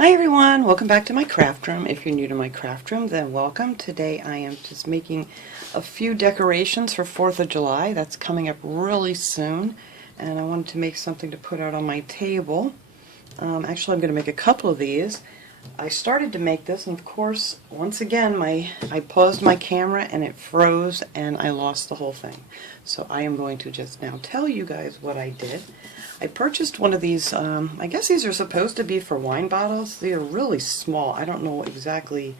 Hi everyone, welcome back to my craft room. If you're new to my craft room, then welcome. Today I am just making a few decorations for 4th of July. That's coming up really soon, and I wanted to make something to put out on my table. Actually, I'm going to make a couple of these. I started to make this, and of course, once again, I paused my camera and it froze and I lost the whole thing. So I am going to just now tell you guys what I did. I purchased one of these, I guess these are supposed to be for wine bottles. They are really small. I don't know exactly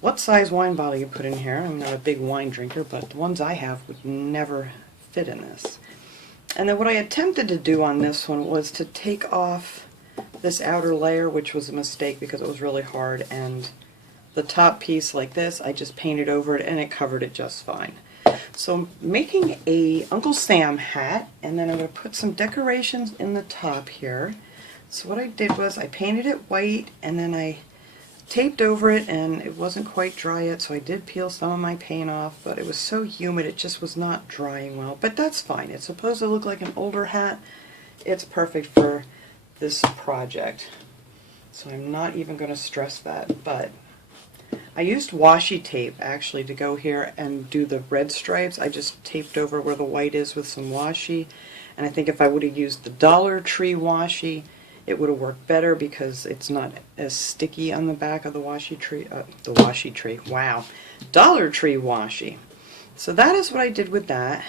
what size wine bottle you put in here. I'm not a big wine drinker, but the ones I have would never fit in this. And then what I attempted to do on this one was to take off this outer layer, which was a mistake because it was really hard, and the top piece like this, I just painted over it and it covered it just fine. So I'm making a Uncle Sam hat, and then I'm going to put some decorations in the top here. So what I did was I painted it white and then I taped over it, and it wasn't quite dry yet, so I did peel some of my paint off, but it was so humid it just was not drying well. But that's fine. It's supposed to look like an older hat. It's perfect for this project. So I'm not even going to stress that, but I used washi tape actually to go here and do the red stripes. I just taped over where the white is with some washi, and I think if I would have used the Dollar Tree washi, it would have worked better because it's not as sticky on the back of the washi tree. Wow, Dollar Tree washi. So that is what I did with that,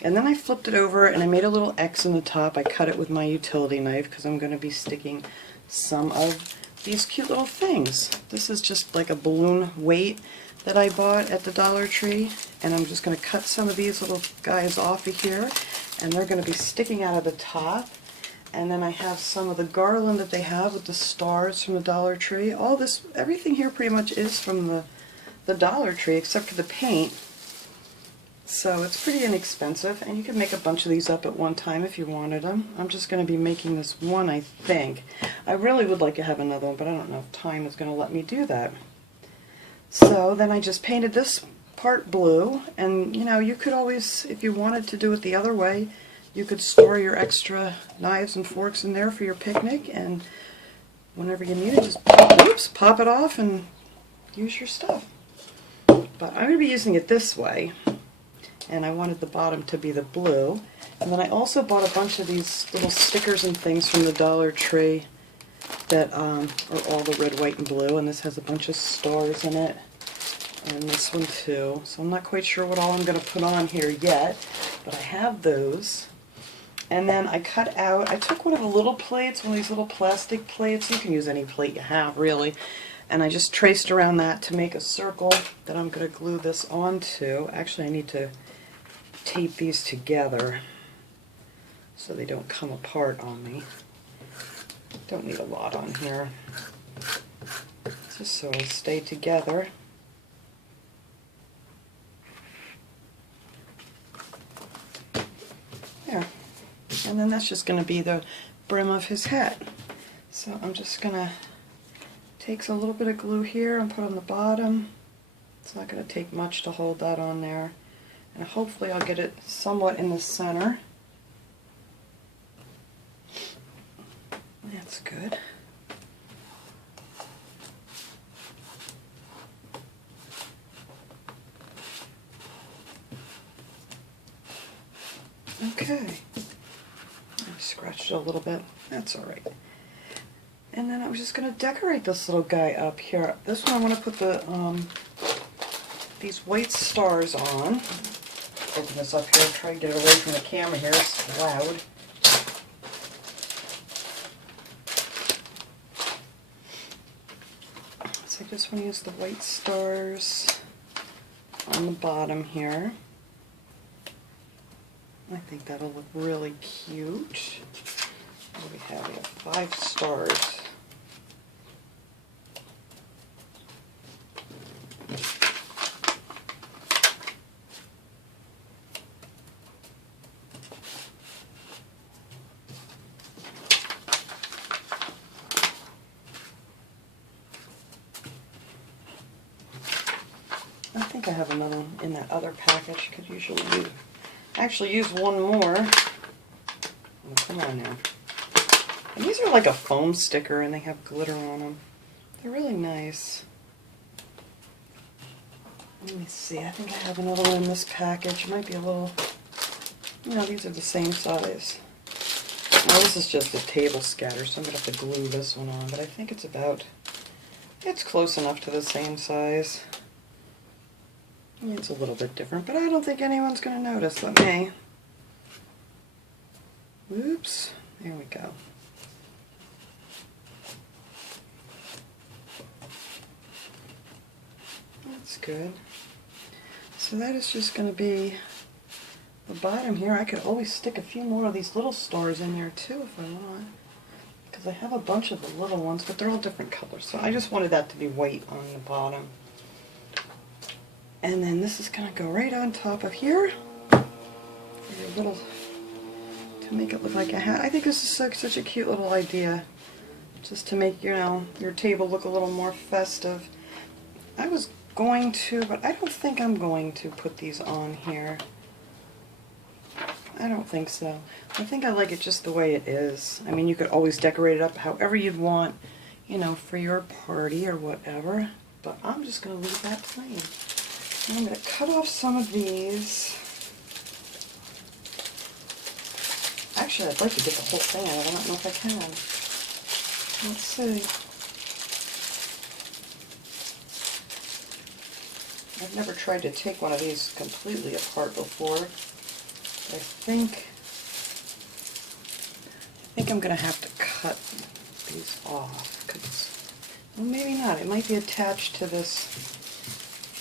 and then I flipped it over and I made a little X in the top. I cut it with my utility knife because I'm going to be sticking some of these cute little things. This is just like a balloon weight that I bought at the Dollar Tree, and I'm just going to cut some of these little guys off of here, and they're going to be sticking out of the top. And then I have some of the garland that they have with the stars from the Dollar Tree. All this, everything here pretty much is from the Dollar Tree except for the paint. So it's pretty inexpensive, and you can make a bunch of these up at one time if you wanted them. I'm just going to be making this one, I think. I really would like to have another one, but I don't know if time is going to let me do that. So then I just painted this part blue, and you know, you could always, if you wanted to do it the other way, you could store your extra knives and forks in there for your picnic, and whenever you need it, just pop it off and use your stuff. But I'm going to be using it this way, and I wanted the bottom to be the blue. And then I also bought a bunch of these little stickers and things from the Dollar Tree that are all the red, white, and blue, and this has a bunch of stars in it, and this one too. So I'm not quite sure what all I'm going to put on here yet, but I have those. And then I cut out, I took one of the little plates, one of these little plastic plates. You can use any plate you have, really. And I just traced around that to make a circle that I'm going to glue this onto. Actually, I need to tape these together so they don't come apart on me. Don't need a lot on here, just so it'll stay together. There. And then that's just going to be the brim of his hat. So I'm just going to take a little bit of glue here and put on the bottom. It's not going to take much to hold that on there. And hopefully I'll get it somewhat in the center. That's good. Okay. I scratched it a little bit. That's alright. And then I was just going to decorate this little guy up here. This one I want to put the these white stars on. Open this up here, try to get away from the camera here, it's loud. So I just want to use the white stars on the bottom here. I think that'll look really cute. What do we have? We have 5 stars. I think I have another one in that other package. Could usually actually use one more. Oh, come on now. And these are like a foam sticker and they have glitter on them. They're really nice. Let me see, I think I have another one in this package. It might be a little, no, these are the same size. Now this is just a table scatter, so I'm going to have to glue this one on, but I think it's about, it's close enough to the same size. I mean, it's a little bit different, but I don't think anyone's going to notice but me. Oops, there we go. That's good. So that is just going to be the bottom here. I could always stick a few more of these little stars in there too if I want, because I have a bunch of the little ones, but they're all different colors. So I just wanted that to be white on the bottom. And then this is going to go right on top of here for your little, to make it look like a hat. I think this is such a cute little idea, just to make, you know, your table look a little more festive. I was going to, but I don't think I'm going to put these on here. I don't think so. I think I like it just the way it is. I mean, you could always decorate it up however you'd want, you know, for your party or whatever. But I'm just going to leave that plain. And I'm going to cut off some of these. Actually, I'd like to get the whole thing out. I don't know if I can. Let's see. I've never tried to take one of these completely apart before. I think I'm going to have to cut these off, because, well, maybe not. It might be attached to this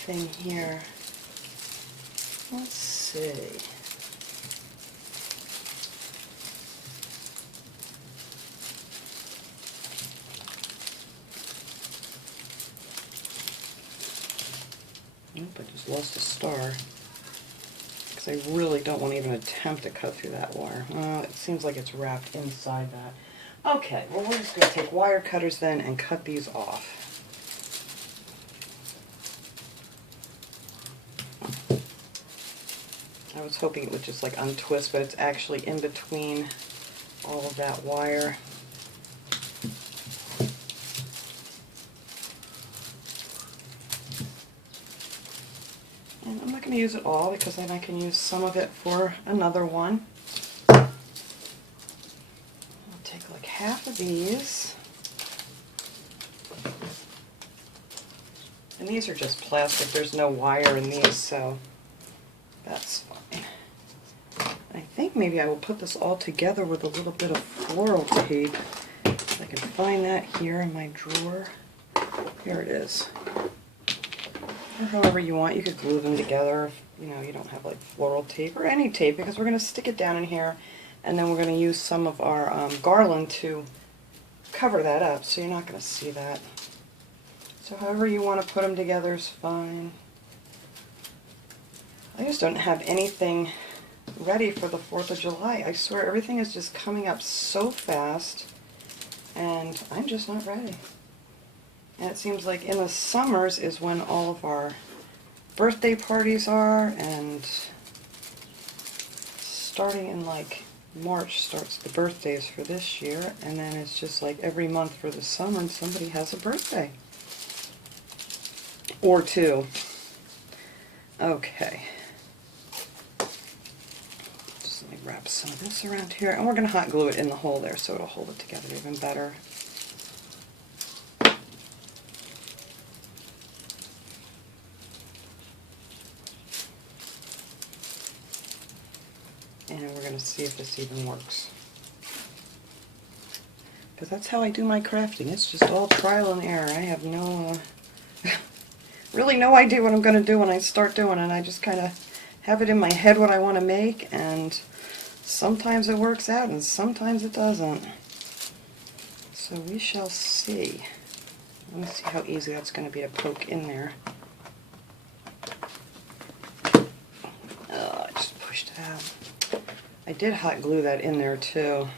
thing here. Let's see. Nope, I just lost a star. I really don't want to even attempt to cut through that wire. It seems like it's wrapped inside that. Okay, well, we're just going to take wire cutters then and cut these off. I was hoping it would just like untwist, but it's actually in between all of that wire. And I'm not going to use it all, because then I can use some of it for another one. I'll take like half of these. And these are just plastic. There's no wire in these, so that's fine. I think maybe I will put this all together with a little bit of floral tape. If I can find that here in my drawer. Here it is. Or however you want. You could glue them together if, you know, you don't have like floral tape or any tape, because we're going to stick it down in here, and then we're going to use some of our garland to cover that up, so you're not going to see that. So however you want to put them together is fine. I just don't have anything ready for the 4th of July. I swear everything is just coming up so fast, and I'm just not ready. And it seems like in the summers is when all of our birthday parties are, and starting in like March starts the birthdays for this year, and then it's just like every month for the summer and somebody has a birthday. Or two. Okay. Just let me wrap some of this around here, and we're going to hot glue it in the hole there so it'll hold it together even better. And we're going to see if this even works. Because that's how I do my crafting. It's just all trial and error. I have no, really no idea what I'm going to do when I start doing it. I just kind of have it in my head what I want to make, and sometimes it works out and sometimes it doesn't. So we shall see. Let me see how easy that's going to be to poke in there. Oh, I just pushed it out. I did hot glue that in there too.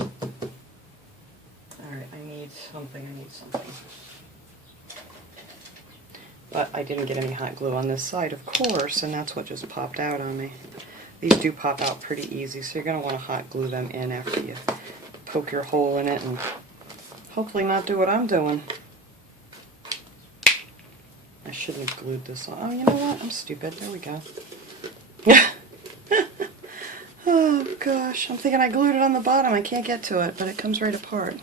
Alright, I need something. But I didn't get any hot glue on this side, of course, and that's what just popped out on me. These do pop out pretty easy, so you're going to want to hot glue them in after you poke your hole in it and hopefully not do what I'm doing. I shouldn't have glued this on. Oh, you know what? I'm stupid. There we go. Oh gosh, I'm thinking I glued it on the bottom. I can't get to it, but it comes right apart.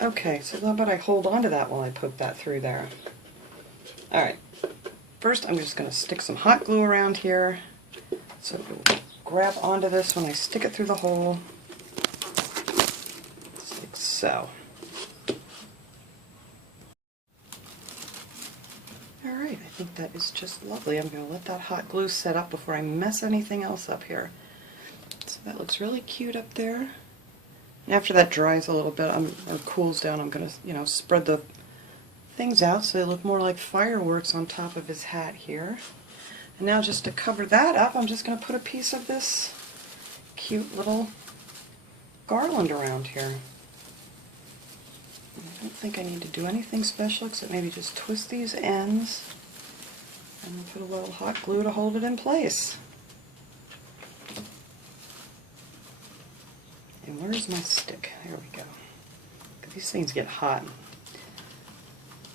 Okay, so how about I hold on to that while I poke that through there. Alright, first I'm just going to stick some hot glue around here. So it'll grab onto this when I stick it through the hole. Just like so. Alright, I think that is just lovely. I'm going to let that hot glue set up before I mess anything else up here. So that looks really cute up there. And after that dries a little bit, or cools down, I'm going to, spread the things out so they look more like fireworks on top of his hat here. And now just to cover that up, I'm just going to put a piece of this cute little garland around here. I don't think I need to do anything special except maybe just twist these ends and put a little hot glue to hold it in place. And where's my stick? There we go. These things get hot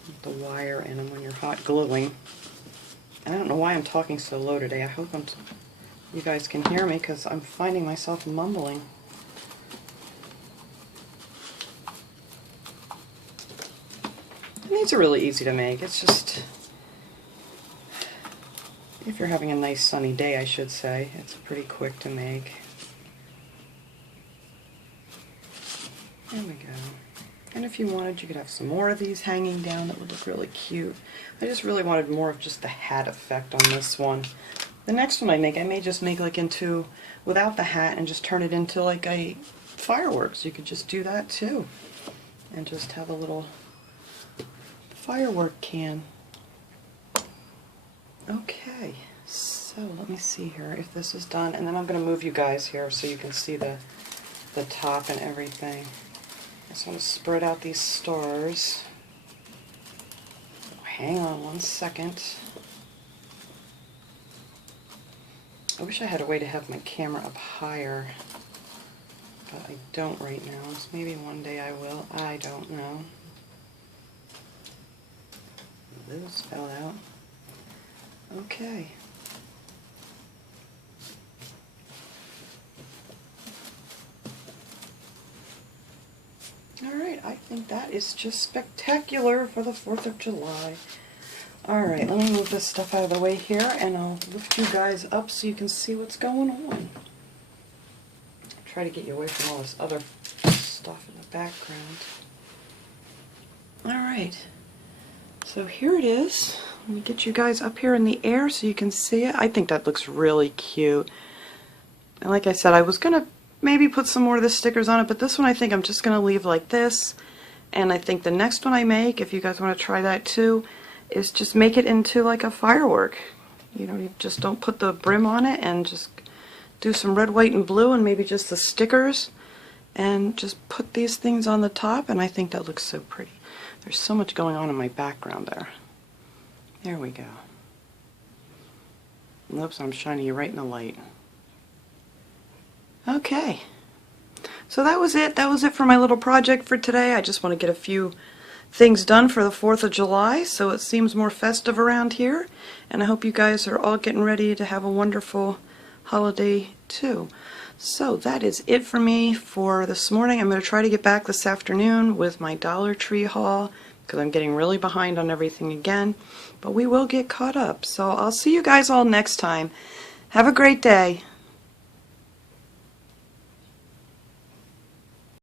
with the wire in them when you're hot gluing. And I don't know why I'm talking so low today. I hope you guys can hear me because I'm finding myself mumbling. And these are really easy to make. It's just, if you're having a nice sunny day, I should say, it's pretty quick to make. There we go. And if you wanted, you could have some more of these hanging down that would look really cute. I just really wanted more of just the hat effect on this one. The next one I may just make like into, without the hat, and just turn it into like a fireworks. You could just do that too. And just have a little firework can. Okay, so let me see here if this is done. And then I'm going to move you guys here so you can see the top and everything. I just want to spread out these stars. Hang on one second. I wish I had a way to have my camera up higher, but I don't right now. So maybe one day I will. I don't know. This fell out. Okay. Alright, I think that is just spectacular for the 4th of July. Alright, let me move this stuff out of the way here and I'll lift you guys up so you can see what's going on. Try to get you away from all this other stuff in the background. Alright, so here it is. Let me get you guys up here in the air so you can see it. I think that looks really cute. And like I said, I was going to maybe put some more of the stickers on it, but this one I think I'm just going to leave like this. And I think the next one I make, if you guys want to try that too, is just make it into like a firework. You just don't put the brim on it and just do some red, white, and blue and maybe just the stickers and just put these things on the top, and I think that looks so pretty. There's so much going on in my background there. There we go. Oops, I'm shining you right in the light. Okay, so that was it. That was it for my little project for today. I just want to get a few things done for the 4th of July so it seems more festive around here, and I hope you guys are all getting ready to have a wonderful holiday too. So that is it for me for this morning. I'm going to try to get back this afternoon with my Dollar Tree haul because I'm getting really behind on everything again, but we will get caught up. So I'll see you guys all next time. Have a great day.